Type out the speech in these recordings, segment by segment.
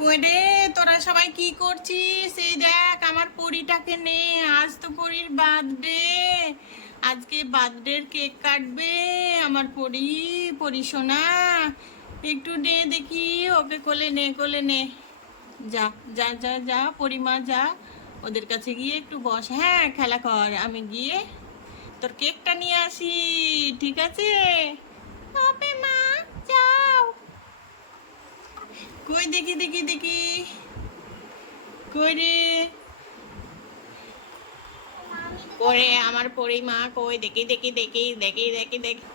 কইরে তোরা সবাই কি করছিস? এই দেখ আমার পরীটাকে নে, আজ তো পরীর বার্থডে। আজকে বার্থডের কেক কাটবে আমার পরী। পরী সোনা, একটু নে দেখি, ওকে কোলে নে, কোলে নে। যা যা যা যা পরিমা, যা ওদের কাছে গিয়ে একটু বস। হ্যাঁ, খেলা কর, আমি গিয়ে তোর কেকটা নিয়ে আসি। ঠিক আছে? হবে মা, যাও। কই দেখি দেখি দেখি, কই রে? করে আমার পরিমা কই দেখি দেখি দেখি দেখি দেখি দেখি।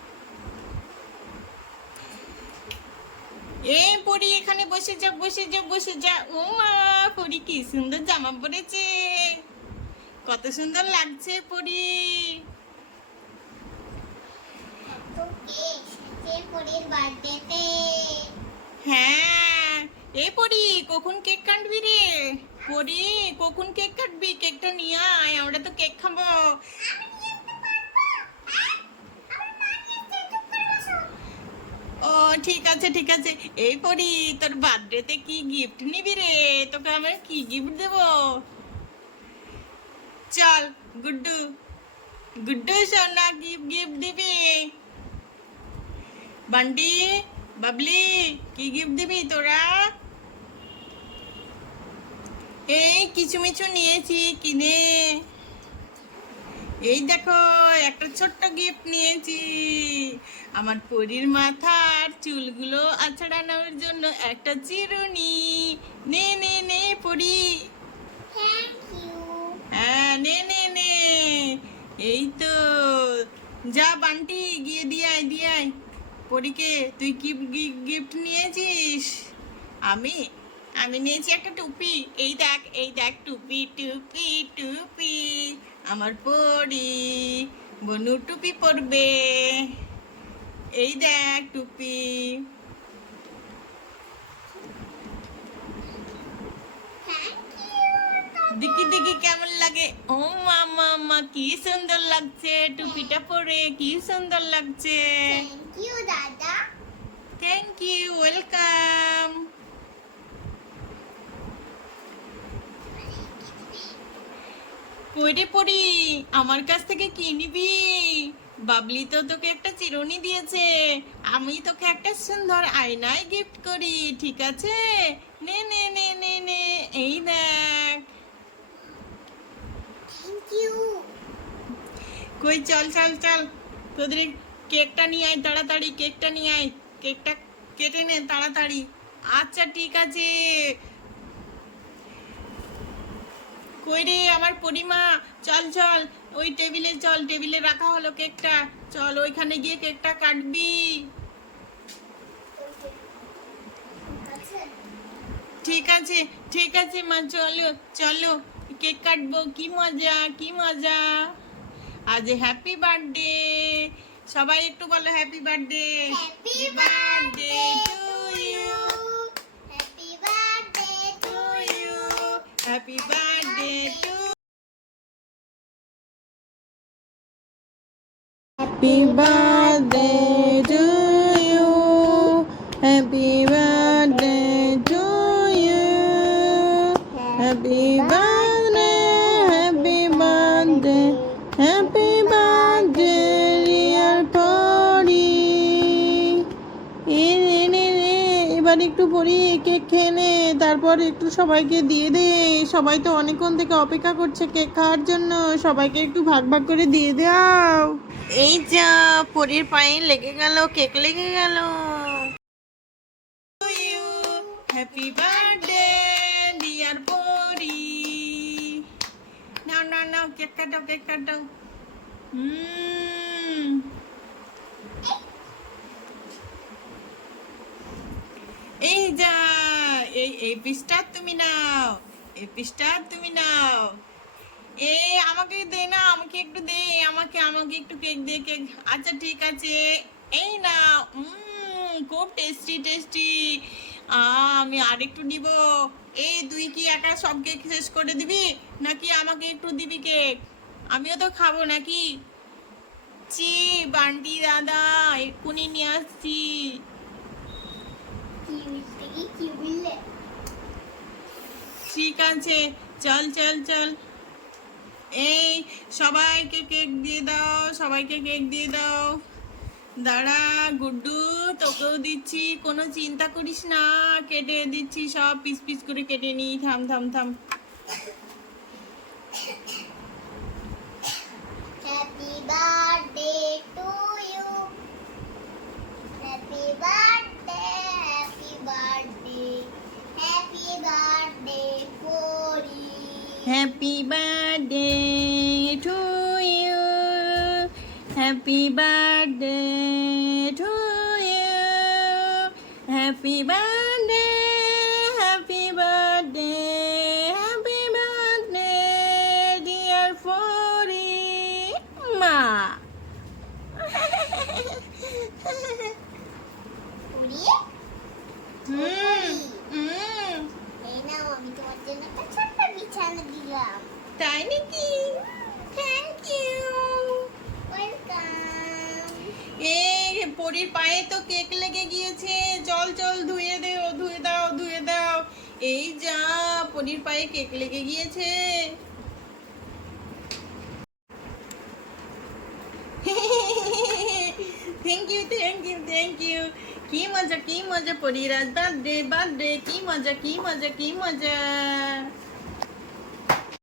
এ পরি, এখানে বসে যা, বসে যা, বসে যা। ও মা, পরি কি সুন্দর জামা পরেছে, কত সুন্দর লাগছে পরি। হ্যাঁ, এই পরি কখন কেক কাটবি রে? পরি কখন কেক কাটবি? কেকটা নিয়ে আয়, আমরা তো কেক খাবো। ও ঠিক আছে ঠিক আছে। এই পরি, তোর বার্থডেতে কি গিফট নিবি রে? তোকে আমরা কি গিফট দেবো? চল গুড্ডু, গুড্ডু সোনা গিফট গিফট দিবি। বান্টি, বাবলি, কি গিফট দিবি তোরা? এই কিছু মিছু নিয়েছি কিনে। এই দেখো, একটা ছোট্ট গিফট নিয়েছি আমার পরীর মাথার চুলগুলো আছড়ানোর জন্য একটা চিরুনি। নে নে নে পরি। হ্যাঁ, নে নে নে। এই তো, যা বান্টি, গিয়ে দিয়ে আয়, দিয়ে আয় পরীকে। তুই কি গিফট নিয়েছিস? আমি আমি নিয়েছি একটা টুপি। এই দেখ, এই দেখ, টুপি টুপি টুপি। আমার পরি বনু টুপি পরবে। এই দেখ টুপি। দেখি দেখি কেমন লাগে। ও মামা মা, কি সুন্দর লাগছে টুপিটা পরে, কি সুন্দর লাগছে। থ্যাংক ইউ দাদা। Thank you, welcome. কইরে পড়ি, আমার কাছ থেকে কি নিবি? বাবলি তো তোকে একটা চিরুনি দিয়েছে, আমি তোকে একটা সুন্দর আয়নায় গিফট করি, ঠিক আছে? নে নে নে নে নে, এই দেখ। Thank you. কই চল চল চল, তোদের কেকটা নিয়ে আয় তাড়াতাড়ি, কেকটা নিয়ে আয়, কেকটা কেটে নে তাড়াতাড়ি। আচ্ছা ঠিক আছে। কই রে আমার পরিমা, চল চল, ওই টেবিলে চল, টেবিলে রাখা হলো কেকটা, চল ওইখানে গিয়ে কেকটা কাটবি। ঠিক আছে ঠিক আছে মা, চলো চলো, কেক কাটবো। কি মজা, কি মজা। আজ হ্যাপি বার্থডে, সবাই একটু বলো happy birthday. Happy birthday birthday to to you, you. Happy birthday to to you, you. Happy birthday to, happy birthday to you, happy birthday to you, happy birthday, happy birthday, happy birthday dear Pori। এবার একটু পরি cake খেয়ে নে, তারপর একটু সবাইকে দিয়ে দে। সবাই তো অনেকক্ষণ থেকে অপেক্ষা করছে কেক খাওয়ার জন্য, সবাইকে একটু ভাগ ভাগ করে দিয়ে দাও। এই যা, পরীর পায়ে লেগে গেল, কেক লেগে গেল। হ্যাপি বার্থডে ডিয়ার পরি। নাও নাও নাও, কেক কাটো, কেক কাটো। এই যা, এই পিসটা তুমি নাও, এই পিসটা তুমি নাও। এ আমাকে দে না, আমাকে একটু দে, আমাকে আমাকে একটু কেক দে, কেক। আচ্ছা ঠিক আছে, এই না। খুব টেস্টি টেস্টি। আমি আর একটু দিব। এই তুই কি একা সব কেক শেষ করে দিবি, নাকি আমাকে একটু দিবি কেক? আমিও তো খাবো নাকি। চি, বান্টি দাদা এক্ষুনি নিয়ে আসছি। কি বললে? ঠিক আছে, চল চল চল। এই সবাইকে কেক দিয়ে দাও, সবাইকে কেক দিয়ে দাও। দাঁড়া গুড্ডু, তোকেও দিচ্ছি, কোনো চিন্তা করিস না, কেটে দিচ্ছি, সব পিস পিস করে কেটে নি। থাম থাম থাম। Happy birthday to you, happy birthday, happy birthday, happy birthday for you. Happy birthday to you, happy birthday to you, happy birthday, happy birthday, happy birthday dear ফরি মা। পুড়িয়ে হুম হুম, এই নাও, আমি তোমার জন্য একটা ছোট্ট বিছানা দিলাম। তাই নাকি? Thank you. ওয়েলকাম। এই পরীর পায়ে তো কেক লেগে গিয়েছে, চল চল ধুয়ে দেও, ধুয়ে দাও, ধুয়ে দাও। এই যা, পরীর পায়ে কেক লেগে গিয়েছে। Thank you thank you thank you. কি মজা কি মজা, পরীর আজ বার্থডে বার্থডে, কি মজা কি মজা কি মজা।